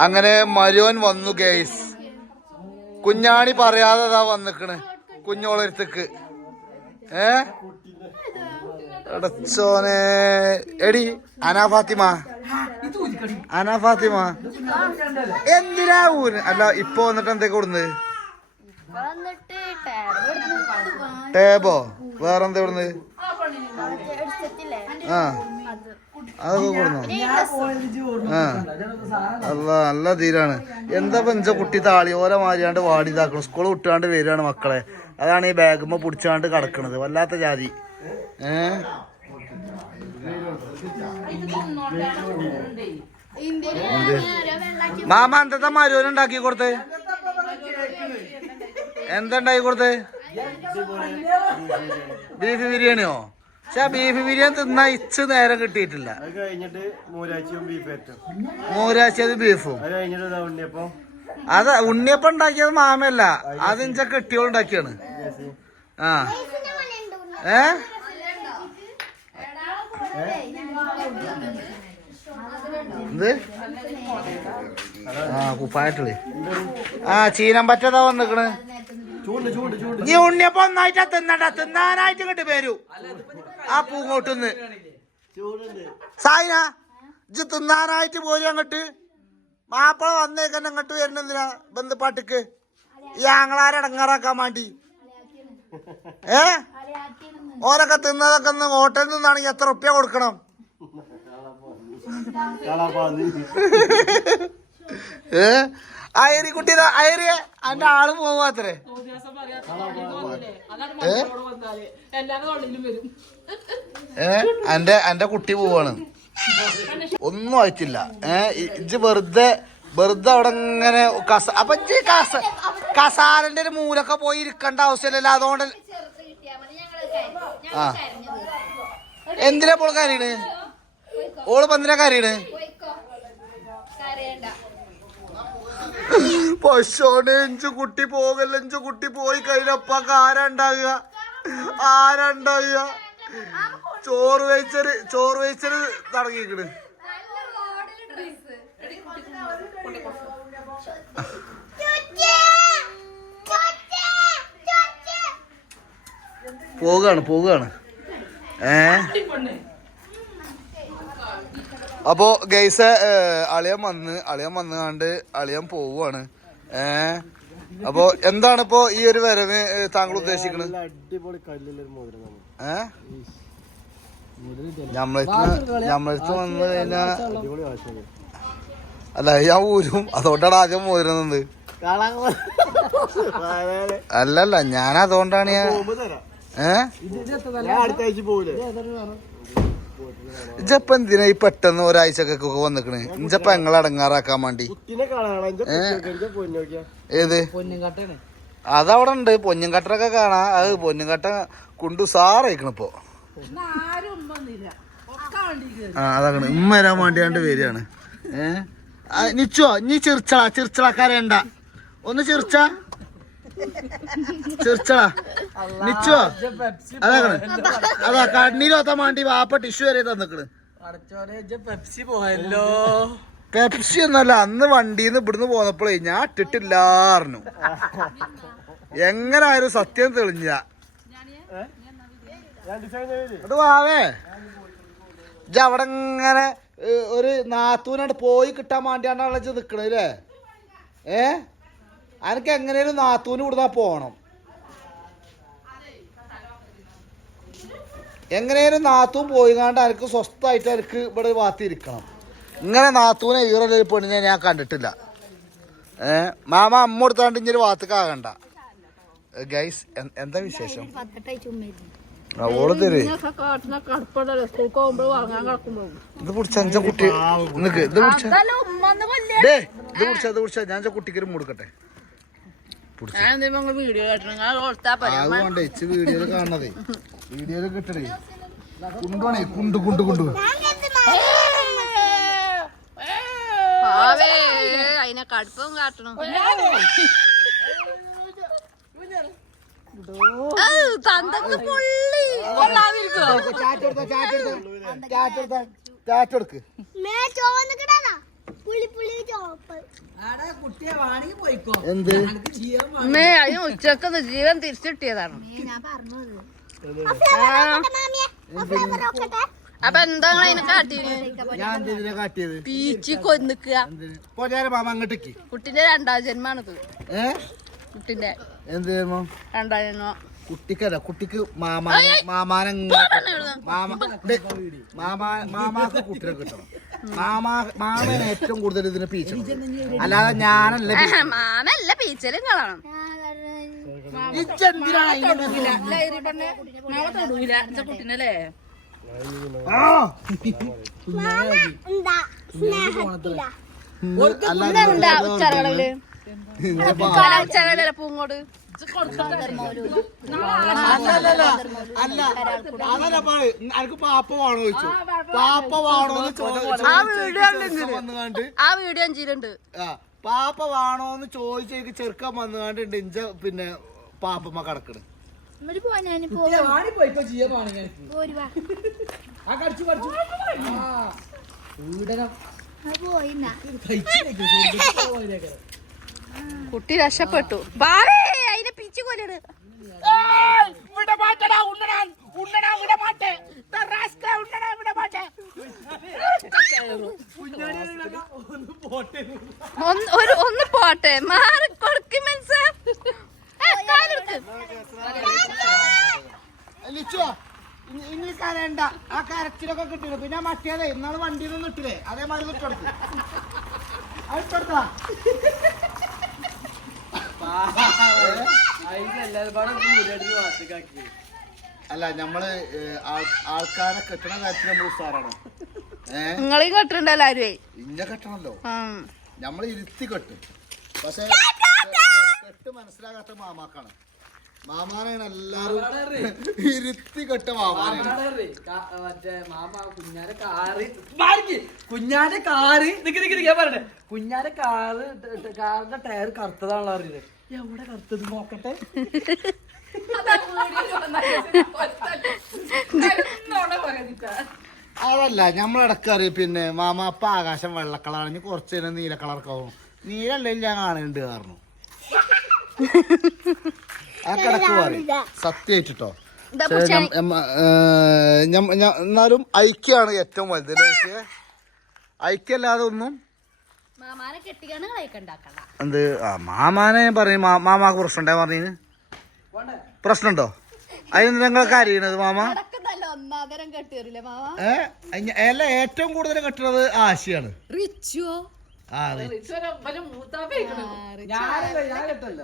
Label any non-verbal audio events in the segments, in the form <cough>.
അങ്ങനെ മരുവൻ വന്നു ഗേസ് കുഞ്ഞാണി പറയാതെ ദാ വന്നിക്കണ്? കുഞ്ഞോളരുത്തേക്ക് ഏ? എടച്ചോനെ. എടി അനാ ഫാത്തിമ. അനാ ഫാത്തിമ. എന്തിനാ ഊര്? അല്ല ഇപ്പൊ വന്നിട്ട് എന്തൊക്കെ കൊടുന്നത് വന്നിട്ട് ടാബ്. വേറെന്താ ഇവിടുന്ന് ആ. അതൊക്കെ കൊടുന്നോ? ആ. അല്ല നല്ല തീരാണ്. എന്താ പെഞ്ച കുട്ടി താളി ഓരോ മാറിയാണ്ട് വാടി ഇതാക്കണം സ്കൂൾ വിട്ടാണ്ട് വരികയാണ് മക്കളെ. അതാണ് ഈ ബാഗുമ്മ പിടിച്ചാണ്ട് കിടക്കണത്. വല്ലാത്ത ജാതി. ഏ? മാമ എന്താ മരുവൻ ഉണ്ടാക്കി കൊടുത്തേ? എന്താ ഉണ്ടാക്കി കൊടുത്തേ? ബീഫ് ബിരിയാണിയോ? പക്ഷെ ബീഫ് ബിരിയാണി തിന്നാ ഇച്ച് നേരം കിട്ടിയിട്ടില്ല. അത് കഴിഞ്ഞിട്ട് മൂരാഴ്ചയും ബീഫ് ഏറ്റവും മൂരാച്ചത് ബീഫും. അത് കഴിഞ്ഞിട്ട് ഇതാ ഉണ്ണിയപ്പം. അത് ഉണ്ണിയപ്പം ഉണ്ടാക്കിയത് മാമയല്ല. അത് ഇഞ്ച കെട്ടിയോൾ ഉണ്ടാക്കിയാണ്. ആ. ഏ? എന്ത്? ആ കുപ്പായിട്ടുള്ളേ ആ ചീനം പറ്റതാ വന്നിക്കണ്. ഈ ഉണ്ണിയപ്പം ഒന്നായിട്ടാ തിന്നണ്ട. തിന്നാനായിട്ട് ഇങ്ങട്ട് വരൂ. ആ പൂങ്ങോട്ടുന്ന്. സായിന ഇജ്ജ് തിന്നാനായിട്ട് പോരും അങ്ങട്ട്. മാപ്പിള വന്നേക്കന്നെ അങ്ങോട്ട് വരുന്നെന്തിനാ ബന്ധുപ്പാട്ടിക്ക്? ഈ ആങ്ങളാരെ ഇടങ്ങാറാക്കാൻ വേണ്ടി. ഏ? ഓരൊക്കെ തിന്നതൊക്കെ ഒന്ന് ഹോട്ടലിൽ നിന്നാണെങ്കിൽ എത്ര റുപ്യ കൊടുക്കണം? ഏ? അയറി കുട്ടി അയറിയെ അന്റെ ആൾ പോവാത്രേ ഏ? എന്റെ എന്റെ കുട്ടി പോവാണ്. ഒന്നും ആയിട്ടില്ല. ഏ ഇജ്ജ് വെറുതെ വെറുതെ അവിടെ ഇങ്ങനെ കസ അപ്പൊ ഇജ്ജ് കസ കസാരന്റെ ഒരു മൂലൊക്കെ പോയി ഇരിക്കേണ്ട ആവശ്യമില്ലല്ലോ. അതുകൊണ്ട് ആ. എന്തിനാ ഇപ്പോൾ കരയണ്? ഓൾ പന്തിനാ കരയണ്? പശോടെ എഞ്ചു കുട്ടി പോകല്ല എഞ്ചു കുട്ടി പോയി കഴിഞ്ഞപ്പോ ആരാ ഉണ്ടാകുക ആരാ ഉണ്ടാകുക ചോറ് വെച്ചര് ചോറ് വെച്ചര് തുടങ്ങിക്കണ് പോകാണ് പോകാണ്. ഏ? അപ്പോ ഗൈസ അളിയൻ വന്ന് അളിയൻ വന്ന് കണ്ട് അളിയൻ പോവാണ് ഏ അപ്പോ എന്താണ് ഇപ്പോ ഈ ഒരു വരവ് താങ്കൾ ഉദ്ദേശിക്കുന്നത് ഏ? ഞമ്മളടുത്ത് വന്നു വന്ന് കഴിഞ്ഞാ അല്ല ഞാൻ ഊരും അതുകൊണ്ടാണ് ആദ്യം പോരുന്നത് അല്ലല്ല ഞാൻ അതുകൊണ്ടാണ് ഞാൻ ഏഹ് തരാം. ഏ? ഞാൻ അടുത്ത ആഴ്ച പോവില്ലേ ഇജപ്പ എന്തിനാ ഈ പെട്ടെന്ന് ഒരാഴ്ചക്കൊക്കെ വന്നിക്കണ്? ഇഞ്ചപ്പ ഞങ്ങൾ അടങ്ങാറാക്കാൻ വേണ്ടി. ഏത്? അതവിടെ ഉണ്ട് പൊന്നുംകട്ടറൊക്കെ കാണാ. അത് പൊന്നുംകട്ട കുണ്ടു സാറയിക്കണ് ഇപ്പൊ. ആ അതാണ് ഉമ്മ വരാൻ വേണ്ടിയാണ്ട് വരികയാണ്. ഏ? നിച്ചോ നീ ചിറിച്ചളാ ചിറിച്ചളാ കരയണ്ട. ഒന്ന് ചിറിച്ച <laughs> ചിറിച്ചളാ നിച്ചോ? അതാക്കണ് അതാ കണ്ണീര് ഒത്താൻ വേണ്ടി വാപ്പ ടിഷ്യൂ വരെ തന്നിക്കണ്. പെപ്സി പോയല്ലോ. പെപ്സി ഒന്നല്ല അന്ന് വണ്ടിന്ന് ഇവിടുന്ന് പോന്നപ്പോഴേ ഞാൻ ഇട്ടിട്ടില്ലായിരുന്നു എങ്ങനെ ആയാലും സത്യം തെളിഞ്ഞ. അത് വാവേ അവിടെ ഇങ്ങനെ ഒരു നാത്തൂനായിട്ട് പോയി കിട്ടാൻ വേണ്ടിയാണല്ലോ ഇജ്ജ് നിക്കണത് അല്ലേ ഏ? അനക്ക് എങ്ങനെയാലും നാത്തൂന് ഇവിടുന്ന് പോകണം എങ്ങനെയാലും നാത്തൂൻ പോയി കണ്ട് അനക്ക് സ്വസ്ഥമായിട്ട് അനക്ക് ഇവിടെ വാത്തിരിക്കണം ഇങ്ങനെ നാത്തൂനെ ഈറൊരു പെണ്ണിനെ ഞാൻ കണ്ടിട്ടില്ല. ഏ മാമ അമ്മ കൊടുത്താണ്ട് ഇങ്ങനെ വാത്തക്കാകണ്ട ഗൈസ് എന്താ വിശേഷം? ഇത് പിടിച്ച കുട്ടി നിക്ക് ഇത് പിടിച്ച. ഡേ ഇത് പിടിച്ച ഇത് പിടിച്ച. ഞാൻ കുട്ടിക്ക് ഒരു മുടുക്കട്ടെ വേണ്ട ഇച്ച് വീഡിയോയിൽ കാണണതേ വീഡിയോയിൽ കിട്ടണേ? കുണ്ടാണേ കുണ്ട് കുണ്ട് കുണ്ട് അതിനെ കടുപ്പം കാട്ടണം. തന്തക്ക് പൊള്ളി. ചോന്ന് കിടാനാ എന്ത്? മേ അതിന് ഉച്ചക്കൊന്ന് ജീവൻ തിരിച്ചു കിട്ടിയതാണ്. അപ്പൊ എന്താ അതിനെ കാട്ടിയത്? ഞാൻ എന്തിനാ കാട്ടിയത്? പീച്ച് കൊന്നിക്കുക. കുട്ടിന്റെ രണ്ടാം ജന്മാണിത്. ഏ? കുട്ടിന്റെ എന്ത് രണ്ടാം ജന്മം. കുട്ടിക്കല്ല കുട്ടിക്ക് മാമാ മാമാനെ മാമ ദേ, മാമാ മാമാക്ക് കുട്ടിനെ കിട്ടണം. മാമാ മാമനെ ഏറ്റവും കൂടുതൽ ഇതിനെ പീച്ചണം അല്ലാതെ ഞാനല്ല. മാമല്ല പീച്ചലും കളണം കുട്ടിനല്ലേ? പാ- ഉച്ചാറല്ല പൂങ്ങോട്. അല്ല അതല്ല പറ എനിക്ക് പാപ്പ വേണോ ചോദിച്ചു. പാപ്പ ആ വീഡിയോ ഉണ്ടെങ്കിൽ. വന്നു കണ്ട് ആ വീഡിയോ അഞ്ചിലുണ്ട് ആ പാപ്പ വേണോന്ന് ചോദിച്ചേക്ക് ചെറുക്കൻ വന്നു കണ്ട് ഇഞ്ച പിന്നെ പാപ്പമ്മ കിടക്കണ്. കുട്ടി രക്ഷപ്പെട്ടു. കുട്ടിയെ ആ പീഡനം പോയിന്നാ കഴിച്ചിലേക്ക് കുട്ടി രക്ഷപ്പെട്ടു ബാറേ അതിനെ പിച്ചു കൊല്ലട് ഒന്ന് ഒരു ഒന്ന് പോട്ടെ. മാറി കൊടുക്ക് മനസ്സാ ലിച്ചോ ഇനി- ഇനി കരയണ്ട. ആ കരച്ചിലൊക്കെ കിട്ടില്ല പിന്നെ മറ്റേതേ ഇന്നാൾ വണ്ടിയിൽ നിന്ന് ഇട്ടില്ലേ? അതേമാതിരി ഇട്ടെടുത്തു അത് ഇട്ടെടുത്താ അല്ല നമ്മൾ ആൾക്കാരെ കെട്ടണ കാര്യത്തിൽ നമ്മൾ ഉസാറാണ്? നിങ്ങളെയും കെട്ടണ്ടല്ലോ ഇന്നെ ഇന്ന കെട്ടണല്ലോ. നമ്മൾ ഇരുത്തി കെട്ടും. പക്ഷെ കെട്ട് മനസ്സിലാകാത്ത മാമാക്കാണ്. മാമാനാണ് എല്ലാരും ഇരുത്തി കെട്ട മാമാനാണ് മറ്റേ മാമ കുഞ്ഞാന്റെ കാറ് കുഞ്ഞാരെ കുഞ്ഞാന്റെ കാറ് നിക്ക് നിക്ക് ഞാൻ കുഞ്ഞാന്റെ കാറ് കാറിന്റെ ടയർ കറുത്തതാണല്ലോ അറിഞ്ഞത് എവിടെ കറുത്തത് നോക്കട്ടെ? അതല്ല നമ്മളിടക്കാറ് പിന്നെ മാമ അപ്പ ആകാശം വെള്ള കളറാണ് കുറച്ച് നേരം നീല കളർക്കാവും നീലല്ലേ ഞാൻ കാണുന്നുണ്ട് കാരണം ആ കിടക്ക് പറയും. സത്യമായിട്ടോ എന്നാലും ഐക്യാണ് ഏറ്റവും വലുത് ഐക്യല്ലാതെ ഒന്നും മാമാനെ കെട്ടിക്കാണ് എന്ത്? ആ മാമാനെ പറയും മാമാക്ക് പ്രശ്നമുണ്ടേ പറഞ്ഞു പ്രശ്നമുണ്ടോ? അതിന് നിങ്ങളൊക്കെ അറിയണത് മാമ? അതൊക്കെ നല്ല ഒന്നാതരം കെട്ടിയറില്ലേ മാമ? അല്ല ഏറ്റവും കൂടുതൽ കെട്ടുന്നത് ആശയാണ്. റിച്ചോ ആ ഞാൻ കേട്ടല്ല.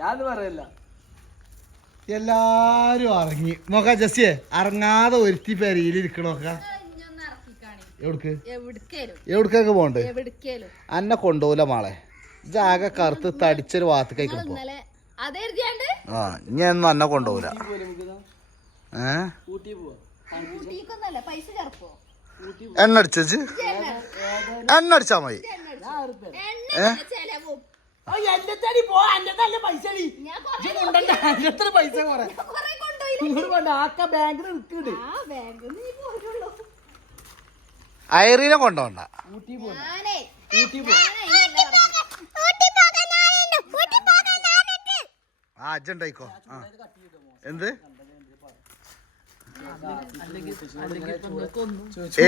ഞാൻ പറയല്ല. എല്ലാരും ഇറങ്ങി നോക്ക ജസ്സിയെ ഇറങ്ങാതെ ഒരുത്തി പെരയിലിരിക്കണോക്ക എവിടക്ക്? എവിടക്കൊക്കെ പോണ്ടേ അന്നെ കൊണ്ടുപോല മാളെ. ജാഗ കറുത്ത് തടിച്ചൊരു വാത്ത് അതെഴുതിയാണ്ട് ആ ഇനി ഒന്നും അന്നെ കൊണ്ടോല ഏ? ഊട്ടി പോവാ? ഊട്ടിക്കൊന്നല്ല പൈസ ചേർപ്പോ എണ്ണ അടിച്ചു വെച്ച് എണ്ണ അടിച്ചാ? മതി. നല്ല പൈസ ഞാൻ കൊറേ പൈസ കുറെ കൊറേ കൊണ്ടുപോയി ഇങ്ങോട്ട് കൊണ്ട് ആക്ക ബാങ്കിൽ നിൽക്കുന്നുണ്ട് ആ ബാങ്ക് നീ പോരുള്ളൂ ഐറീനെ കൊണ്ടോണ്ട. ആ അജ്ജണ്ടായിക്കോ. ആ. എന്ത്?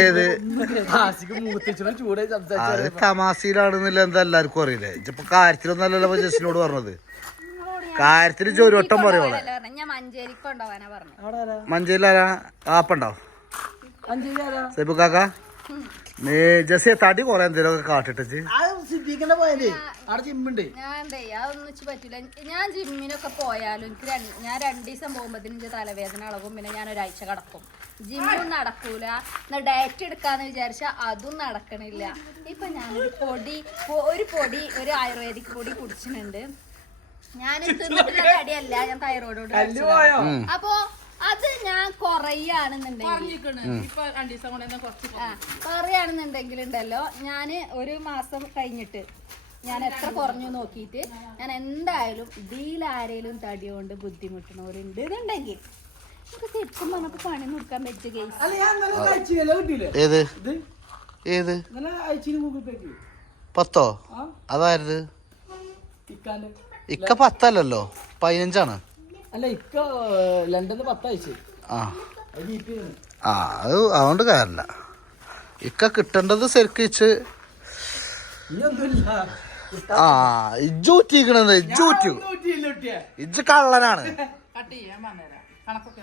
ഏത്? അത് തമാശയിലാണെന്നില്ല എന്താ എല്ലാവർക്കും അറിയില്ലേ? ഇപ്പൊ കാര്യത്തിലൊന്നും അല്ലല്ലോ ജസ്റ്റിനോട് പറഞ്ഞത്. കാര്യത്തിൽ ജോലി ഒട്ടം പറയുവോളെ അവിടെ ആരാ? ആപ്പുണ്ടോ? സൈബു കാക്ക നീ ജസ്സിയെ തടി കൊറേ എന്തേലൊക്കെ കാട്ടിട്ടച്ച് ആ സിദ്ദീഖിന്റെ പോയതേ അവിടെ ജിമ്മുണ്ട് ഞാൻ ദേ അതൊന്നും വെച്ച് പറ്റില്ല ഞാൻ ജിമ്മിനൊക്കെ പോയാലും എനിക്ക് ഞാൻ രണ്ട് ദിവസം പോകുമ്പോഴത്തേനും തലവേദന അളകും പിന്നെ ഞാൻ ഒരാഴ്ച കിടക്കും. ജിമ്മും നടക്കൂല. എന്നാ ഡയറ്റ് എടുക്കാന്ന് വിചാരിച്ചാൽ അതും നടക്കണില്ല. ഇപ്പൊ ഞാനൊരു പൊടി ഒരു പൊടി ഒരു ആയുർവേദിക് പൊടി കുടിച്ചിട്ടുണ്ട്. ഞാൻ തിന്നിട്ടുള്ള തടിയല്ല ഞാൻ തൈറോയിഡോട് അപ്പോ അത് ഞാൻ കുറയാണെന്നുണ്ടെങ്കിൽ. ഉണ്ടല്ലോ ഞാൻ ഒരു മാസം കഴിഞ്ഞിട്ട് ഞാൻ എത്ര കുറഞ്ഞു നോക്കിയിട്ട് ഞാൻ എന്തായാലും ഡീൽ ആരേലും തടി കൊണ്ട് ബുദ്ധിമുട്ടണവരുണ്ട് എന്നുണ്ടെങ്കിൽ നമുക്ക് ശരിക്കും പറഞ്ഞപ്പോ പണി അയച്ചില്ല കിട്ടിയില്ലേ? ഏത്? ഇത്? ഏത്? പത്തോ? അതായത്? ഇക്ക പത്തല്ലല്ലോ. പതിനഞ്ചാണ്. അല്ല ഇക്ക ലണ്ടനിൽ പത്തയച്ചു ആ. ആ അത് അതുകൊണ്ട് കാര്യമില്ല. ഇക്ക കിട്ടേണ്ടത് ശരിക്കും ഇച്ച് ആ ഒന്നുമില്ല ആ ഇജ്ജൂറ്റിക്കണത് ഇജ്ജൂറ്റു ഇജ്ജ് കള്ളനാണ്. <laughs> കണക്കൊക്കെ